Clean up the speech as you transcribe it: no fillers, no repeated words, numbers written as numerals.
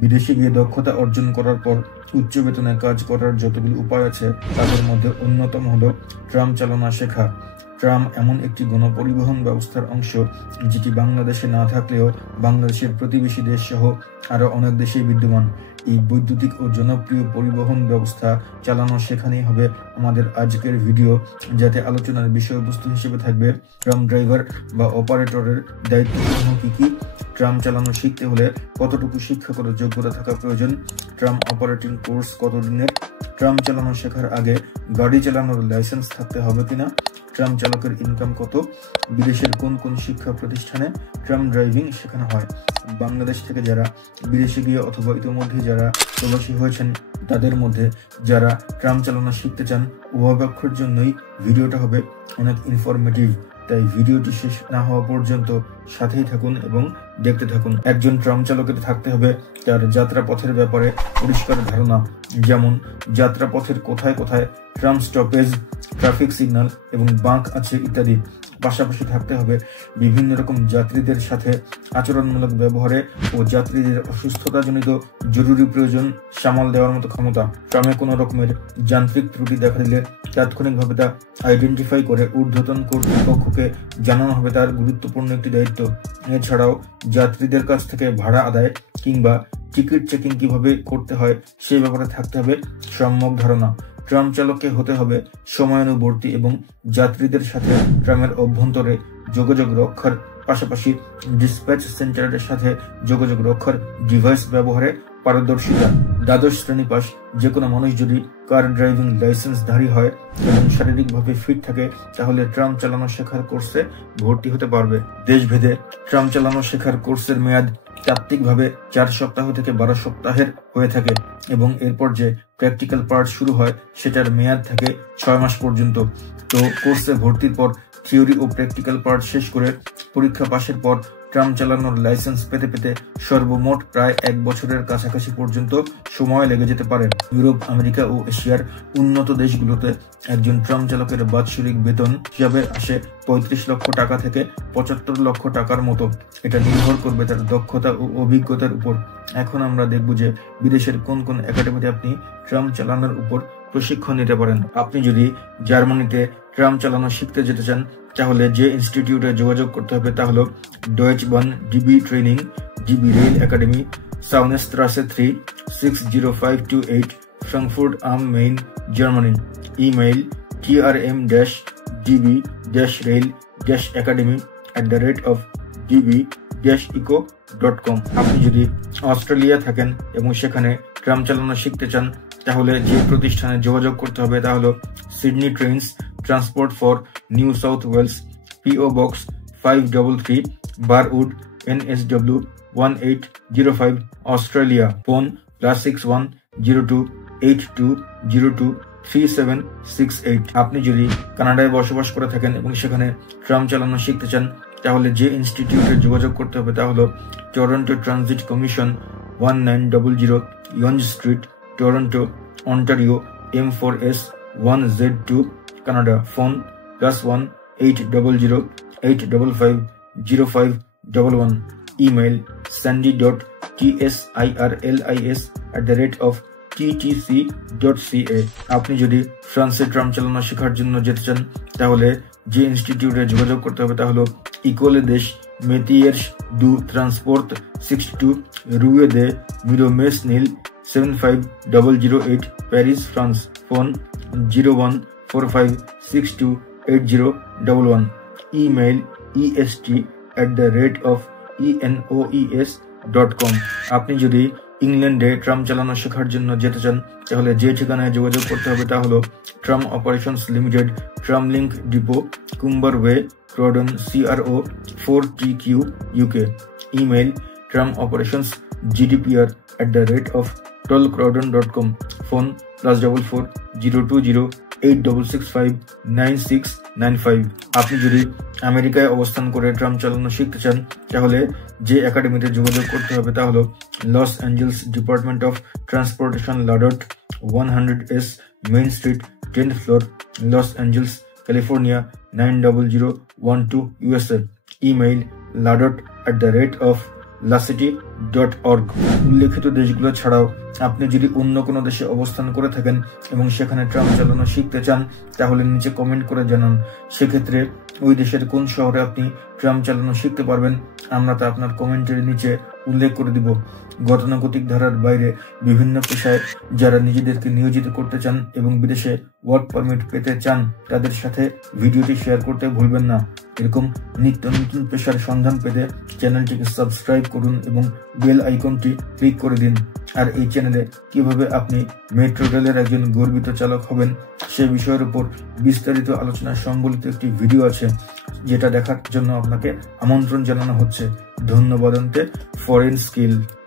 বিদেশে গিয়ে দক্ষতা অর্জন করার পর উচ্চ বেতনে কাজ করার যতগুলো উপায় আছে তাদের মধ্যে অন্যতম হলো ট্রাম চালানো শেখা। ট্রাম এমন একটি গণপরিবহন ব্যবস্থার অংশ যেটি বাংলাদেশে না থাকলেও বাংলাদেশের প্রতিবেশী দেশ সহ আরো অনেক দেশেই বিদ্যমান। এই বৈদ্যুতিক ও জনপ্রিয় পরিবহন ব্যবস্থা চালানো শেখানোই হবে আমাদের আজকের ভিডিও, যাতে আলোচনার বিষয়বস্তু হিসেবে থাকবে ট্রাম ড্রাইভার বা অপারেটরের দায়িত্বসমূহ কি কি, ট্রাম চালানো শিখতে হলে কতটুকু শিক্ষাগত যোগ্যতা থাকা প্রয়োজন, ট্রাম অপারেটিং কোর্স কতদিনের, ট্রাম চালানো শেখার আগে গাড়ি চালানোর লাইসেন্স থাকতে হবে কিনা, ট্রাম চালকের ইনকাম কত, বিদেশের কোন কোন শিক্ষা প্রতিষ্ঠানে ট্রাম ড্রাইভিং শেখানো হয়। বাংলাদেশ থেকে যারা বিদেশে গিয়ে অথবা ইতিমধ্যে যারা প্রবাসী হয়েছেন তাদের মধ্যে যারা ট্রাম চালানো শিখতে চান উভয়পক্ষের জন্যই ভিডিওটা হবে অনেক ইনফরমেটিভ, তাই ভিডিওটি শেষ না হওয়া পর্যন্ত সাথেই থাকুন এবং দেখতে থাকুন। একজন ট্রাম চালকের থাকতে হবে তার যাত্রাপথের ব্যাপারে পরিষ্কার ধারণা, যেমন যাত্রাপথের কোথায় কোথায় ট্রাম স্টপেজ, ট্রাফিক সিগন্যাল এবং বাঁক আছে ইত্যাদি। পাশাপাশি থাকতে হবে বিভিন্ন রকম যাত্রীদের সাথে আচরণমূলক ব্যবহারে ও যাত্রীদের অসুস্থতাজনিত জরুরি প্রয়োজন সামাল দেওয়ার মতো ক্ষমতা। ট্রামে কোনো রকমের যান্ত্রিক ত্রুটি দেখা দিলে তাৎক্ষণিকভাবে তা আইডেন্টিফাই করে ঊর্ধ্বতন কর্তৃপক্ষকে জানানো হবে তার গুরুত্বপূর্ণ একটি দায়িত্ব। এছাড়াও যাত্রীদের কাছ থেকে ভাড়া আদায় কিংবা টিকিট চেকিং কিভাবে করতে হয় সেই ব্যাপারে থাকতে হবে সম্যক ধারণা। ট্রাম চালককে হতে হবে সময়ানুবর্তী এবং যাত্রীদের সাথে ট্রামের অভ্যন্তরে যোগাযোগ রক্ষার পাশাপাশি ডিসপ্যাচ সেন্টারের সাথে যোগাযোগ রক্ষার ডিভাইস ব্যবহারে পারদর্শিতা। দ্বাদশ শ্রেণী পাস যে কোনো মানুষ যদি কার ড্রাইভিং লাইসেন্সধারী হয় এবং শারীরিকভাবে ফিট থাকে তাহলে ট্রাম চালানো শেখার কোর্সে ভর্তি হতে পারবে। দেশভেদে ট্রাম চালানো শেখার কোর্সের মেয়াদ তাত্ত্বিকভাবে 4 সপ্তাহ থেকে 12 সপ্তাহের হয়ে থাকে এবং এরপর যে প্র্যাকটিক্যাল পার্ট শুরু হয় সেটার মেয়াদ থাকে 6 মাস পর্যন্ত। তো কোর্সে ভর্তির পর থিওরি ও প্র্যাকটিক্যাল পার্ট শেষ করে পরীক্ষা পাশের পর ট্রাম চালানোর লাইসেন্স পেতে পেতে সর্বমোট প্রায় 1 বছরের কাছাকাছি পর্যন্ত সময় লেগে যেতে পারে। ইউরোপ, আমেরিকা ও এশিয়ার উন্নত দেশগুলোতে একজন ট্রাম চালকের বাৎসরিক বেতন হিসাবে আসে 35 লক্ষ টাকা থেকে 75 লক্ষ টাকার মতো। এটা নির্ভর করবে তার দক্ষতা ও অভিজ্ঞতার উপর। এখন আমরা দেখব যে বিদেশের কোন কোন একাডেমিতে আপনি ট্রাম চালানোর উপর প্রশিক্ষণ নিতে পারেন। আপনি যদি জার্মানিতে ট্রাম চালানো শিখতে যেতে চান তাহলে যে ইনস্টিটিউটে যোগাযোগ করতে হবে তা হলো Deutsche Bahn DB training, DB rail academy, সাউনেস্ট্রাসে 3, 60528, Frankfurt am Main, Germany. Email trm-db-rail-academy@db-eco.com। আপনি যদি অস্ট্রেলিয়া থাকেন এবং সেখানে ট্রাম চালানো শিখতে চান তাহলে যে প্রতিষ্ঠানে যোগাযোগ করতে হবে তা হলো Sydney trains transport for New South Wales, PO box 533, Burwood, NSW 1805, Australia. Phone +610282023768। আপনি যদি কানাডায় বসবাস করে থাকেন এবং সেখানে ট্রাম চালানো শিখতে চান তাহলে যে ইনস্টিটিউটে যোগাযোগ করতে হবে তা হলো Toronto transit commission, 1900 Yonge street, Toronto, Ontario, M4S 1Z2, Canada. Phone +1-800-855-0511। Email sandy.tsirlis@ttc.ca। আপনি যদি ফ্রান্সে ট্রাম চালানো শেখার জন্য যেতে চান তাহলে যে ইনস্টিটিউটে যোগাযোগ করতে হবে তা হলো ইকোলে দেশ মেতিয়ার্স দু ট্রান্সপোর্ট 62 রুয়ে দে মিরোমেসনিল 75008, Paris, France. Phone 0145628011। Email est@enoes.com। আপনি যদি ইংল্যান্ডে ট্রাম চালানো শেখার জন্য যেতে চান তাহলে যে ঠিকানায় যোগাযোগ করতে হবে তা হলো tram operations limited, tram link depot, Coomber way, Croydon, CRO 4TQ, UK। Email tramoperationsgdpr@tollcrowdon.com। Phone +440208659695। আপনি যদি আমেরিকায় অবস্থান করে ট্রাম চালানো শিখতে চান তাহলে যে একাডেমিতে যোগাযোগ করতে হবে তা হলো Los Angeles department of transportation, LADOT, 100S main street, 10th floor, Los Angeles, California 90012, USA। Email ladot@tollcrowdon.com। lacetti.org। উল্লেখিত দেশগুলো ছাড়াও আপনি যদি অন্য কোনো দেশে অবস্থান করে থাকেন এবং সেখানে ট্রাম চালানো শিখতে চান, তাহলে নিচে কমেন্ট করে জানান। সেক্ষেত্রে ওই দেশের কোন শহরে আপনি ট্রাম চালানো শিখতে পারবেন, আমরা তা আপনার কমেন্টের নিচে উল্লেখ করে দিব। গতানুগতিক ধারার বাইরে বিভিন্ন পেশায় যারা নিজেদেরকে নিয়োজিত করতে চান এবং বিদেশে ওয়ার্ক পারমিট পেতে চান, তাদের সাথে ভিডিওটি শেয়ার করতে ভুলবেন না। এরকম নিত্য নতুন পেশার সন্ধান পেতে চ্যানেলটিকে সাবস্ক্রাইব করুন এবং বেল আইকনটি ক্লিক করে দিন। আর এই চ্যানেলে কিভাবে আপনি মেট্রো রেলের একজন গর্বিত চালক হবেন সে বিষয়ের উপর বিস্তারিত আলোচনা সম্বলিত একটি ভিডিও আছে, যেটা দেখার জন্য আপনাকে আমন্ত্রণ জানানো হচ্ছে। ধন্যবাদ। Foreign skill.